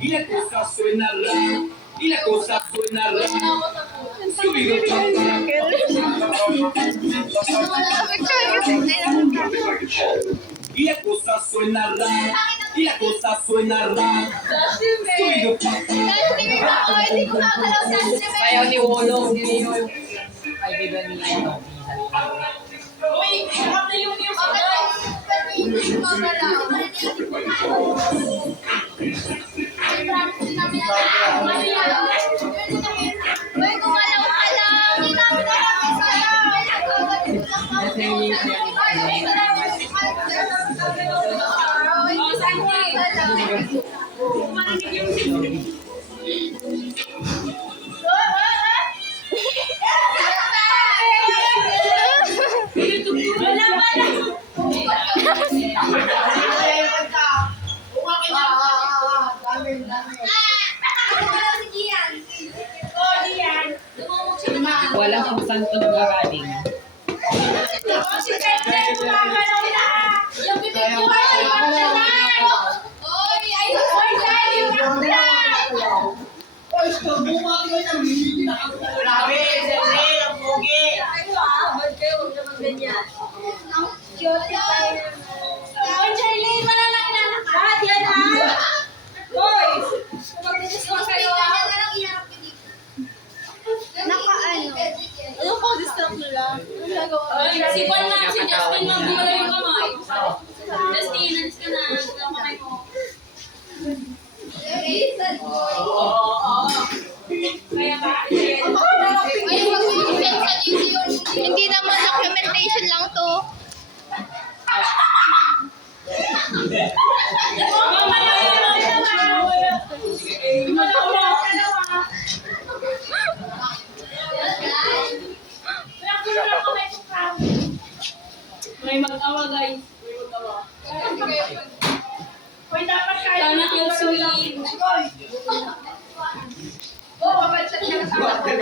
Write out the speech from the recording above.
Y la cosa suena rara, y la cosa suena rara. Subido y la cosa suena rara, y la cosa suena rara. Subido Sayaw ni Wolo. Kaibigan niya. Walang kung saan ito nagagaling. Si Juan na, si Justin na, gumala yung kamay. Justin, nalis ka na. Ang kamay mo. Kaya ba? Ay, wag mo yung Oh, kapag chat ka na sa akin.